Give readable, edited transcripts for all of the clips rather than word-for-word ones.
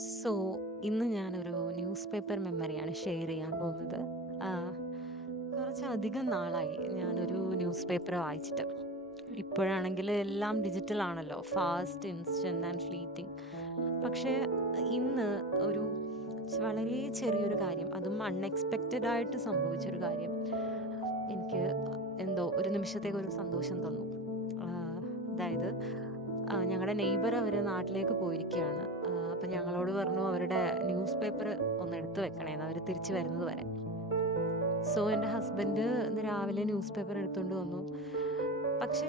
So, ഇന്ന് ഞാനൊരു news paper മെമ്മറിയാണ് share ചെയ്യാൻ പോകുന്നത്. ആഹ്, കുറച്ചധികം നാളായി ഞാനൊരു ന്യൂസ് പേപ്പർ വായിച്ചിട്ട്. ഇപ്പോഴാണെങ്കിൽ എല്ലാം ഡിജിറ്റൽ ആണല്ലോ. Fast, instant and fleeting. പക്ഷേ ഇന്ന് ഒരു വളരെ ചെറിയൊരു കാര്യം, അതും അൺഎക്സ്പെക്റ്റഡ് ആയിട്ട് സംഭവിച്ചൊരു കാര്യം എനിക്ക് എന്തോ ഒരു നിമിഷത്തേക്ക് ഒരു സന്തോഷം തന്നു. അതായത് ഞങ്ങളുടെ നെയ്ബർ അവർ നാട്ടിലേക്ക് പോയിരിക്കുകയാണ്. അപ്പം ഞങ്ങളോട് പറഞ്ഞു അവരുടെ ന്യൂസ് പേപ്പർ ഒന്ന് എടുത്തു വെക്കണേന്ന്, അവർ തിരിച്ചു വരുന്നത് വരെ. സോ എൻ്റെ ഹസ്ബൻഡ് ഇന്ന് രാവിലെ ന്യൂസ് പേപ്പർ എടുത്തുകൊണ്ട് വന്നു. പക്ഷേ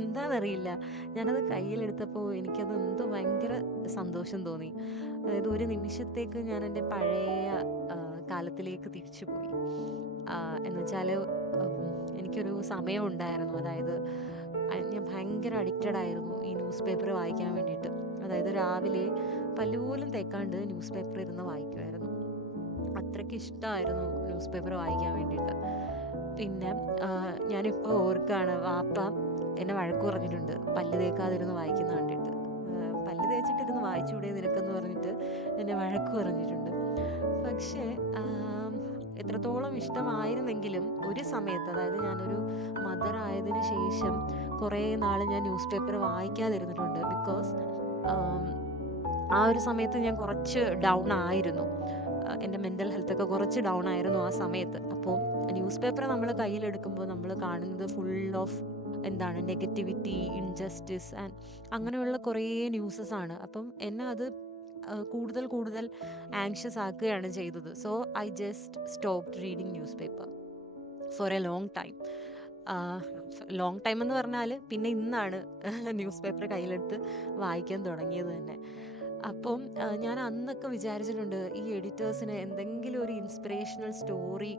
എന്താണെന്നറിയില്ല, ഞാനത് കയ്യിലെടുത്തപ്പോൾ എനിക്കത് എന്തോ ഭയങ്കര സന്തോഷം തോന്നി. അതായത് ഒരു നിമിഷത്തേക്ക് ഞാൻ എൻ്റെ പഴയ കാലത്തിലേക്ക് തിരിച്ചു പോയി. എന്നുവെച്ചാൽ എനിക്കൊരു സമയം ഉണ്ടായിരുന്നു. അതായത് ഞാൻ ഭയങ്കര അഡിക്റ്റഡ് ആയിരുന്നു ഈ ന്യൂസ് പേപ്പർ വായിക്കാൻ വേണ്ടിയിട്ട്. അതായത് രാവിലെ പല്ല് പോലും തേക്കാണ്ട് ന്യൂസ് പേപ്പർ ഇരുന്ന് വായിക്കുമായിരുന്നു. അത്രയ്ക്ക് ഇഷ്ടമായിരുന്നു ന്യൂസ് പേപ്പർ വായിക്കാൻ വേണ്ടിയിട്ട്. പിന്നെ ഞാനിപ്പോൾ ഓർക്കാണ്, വാപ്പ എന്നെ വഴക്ക് പറഞ്ഞിട്ടുണ്ട് പല്ല് തേക്കാതിരുന്ന് വായിക്കുന്ന കണ്ടിട്ട്. പല്ല് തേച്ചിട്ടിരുന്ന് വായിച്ചൂടെ നിനക്കെന്ന് പറഞ്ഞിട്ട് എന്നെ വഴക്ക് പറഞ്ഞിട്ടുണ്ട്. പക്ഷേ എത്രത്തോളം ഇഷ്ടമായിരുന്നെങ്കിലും ഒരു സമയത്ത്, അതായത് ഞാനൊരു മദർ ആയതിനു ശേഷം കുറേ നാൾ ഞാൻ ന്യൂസ് പേപ്പർ വായിക്കാതിരുന്നിട്ടുണ്ട്. ബിക്കോസ് ആ ഒരു സമയത്ത് ഞാൻ കുറച്ച് ഡൗൺ ആയിരുന്നു. എൻ്റെ മെൻ്റൽ ഹെൽത്തൊക്കെ കുറച്ച് ഡൗൺ ആയിരുന്നു ആ സമയത്ത്. അപ്പോൾ ന്യൂസ് പേപ്പർ നമ്മൾ കയ്യിലെടുക്കുമ്പോൾ നമ്മൾ കാണുന്നത് ഫുൾ ഓഫ് എന്താണ് നെഗറ്റിവിറ്റി, ഇൻജസ്റ്റിസ് ആൻഡ് അങ്ങനെയുള്ള കുറേ ന്യൂസസ് ആണ്. അപ്പം എന്നെ അത് കൂടുതൽ കൂടുതൽ ആങ്ഷ്യസ് ആക്കുകയാണ് ചെയ്തത്. So I just stopped reading newspaper for a long time. Long time എന്ന് പറഞ്ഞാൽ പിന്നെ ഇന്നാണ് ന്യൂസ് പേപ്പർ കയ്യിലെടുത്ത് വായിക്കാൻ തുടങ്ങിയത് തന്നെ. അപ്പം ഞാൻ അന്നൊക്കെ വിചാരിച്ചിട്ടുണ്ട്, ഈ എഡിറ്റേഴ്സിന് എന്തെങ്കിലും ഒരു ഇൻസ്പിറേഷണൽ സ്റ്റോറി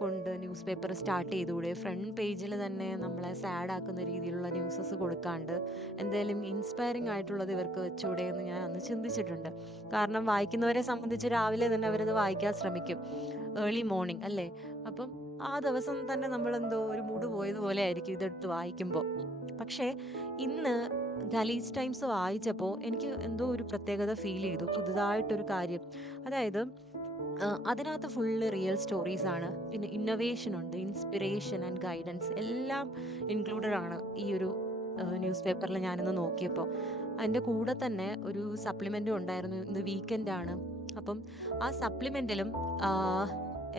കൊണ്ട് ന്യൂസ് പേപ്പർ സ്റ്റാർട്ട് ചെയ്തുകൂടെ, ഫ്രണ്ട് പേജിൽ തന്നെ നമ്മളെ സാഡ് ആക്കുന്ന രീതിയിലുള്ള ന്യൂസസ് കൊടുക്കാണ്ട് എന്തെങ്കിലും ഇൻസ്പയറിംഗ് ആയിട്ടുള്ളത് ഇവർക്ക് വെച്ചുകൂടെ എന്ന് ഞാൻ അന്ന് ചിന്തിച്ചിട്ടുണ്ട്. കാരണം വായിക്കുന്നവരെ സംബന്ധിച്ച് രാവിലെ തന്നെ അവരത് വായിക്കാൻ ശ്രമിക്കും, ഏർലി മോർണിംഗ് അല്ലേ. അപ്പം ആ ദിവസം തന്നെ നമ്മളെന്തോ ഒരു മൂഡ് പോയതുപോലെ ആയിരിക്കും ഇതെടുത്ത് വായിക്കുമ്പോൾ. പക്ഷേ ഇന്ന് ഗലീസ് ടൈംസ് വായിച്ചപ്പോൾ എനിക്ക് എന്തോ ഒരു പ്രത്യേകത ഫീൽ ചെയ്തു, പുതുതായിട്ടൊരു കാര്യം. അതായത് അതിനകത്ത് ഫുള്ള് റിയൽ സ്റ്റോറീസ് ആണ്. പിന്നെ ഇന്നൊവേഷൻ ഉണ്ട്, ഇൻസ്പിറേഷൻ ആൻഡ് ഗൈഡൻസ് എല്ലാം ഇൻക്ലൂഡഡ് ആണ് ഈ ഒരു ന്യൂസ് പേപ്പറിൽ ഞാനിന്ന് നോക്കിയപ്പോൾ. അതിൻ്റെ കൂടെ തന്നെ ഒരു സപ്ലിമെൻറ്റും ഉണ്ടായിരുന്നു. ഇന്ന് വീക്കെൻഡാണ്. അപ്പം ആ സപ്ലിമെൻറ്റിലും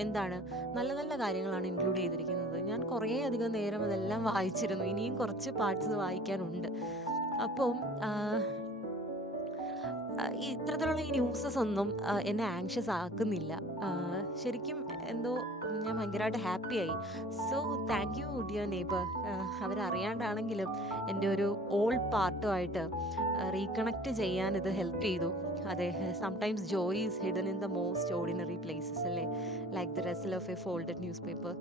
എന്താണ് നല്ല നല്ല കാര്യങ്ങളാണ് ഇൻക്ലൂഡ് ചെയ്തിരിക്കുന്നത്. ഞാൻ കുറേ അധികം നേരം അതെല്ലാം വായിച്ചിരുന്നു. ഇനിയും കുറച്ച് പാർട്സ് വായിക്കാനുണ്ട്. അപ്പം ഈ ഇത്തരത്തിലുള്ള ഈ ന്യൂസസ് ഒന്നും എന്നെ ആങ്ഷ്യസ് ആക്കുന്നില്ല. ശരിക്കും എന്തോ ഞാൻ ഭയങ്കരമായിട്ട് ഹാപ്പിയായി. So thank you dear neighbour. അവരറിയാണ്ടാണെങ്കിലും എൻ്റെ ഒരു ഓൾഡ് പാർട്ടുമായിട്ട് റീകണക്ട് ചെയ്യാൻ ഇത് ഹെൽപ്പ് ചെയ്തു. അതെ, sometimes joy is hidden in the most ordinary places അല്ലേ, like the rustle of a folded news paper.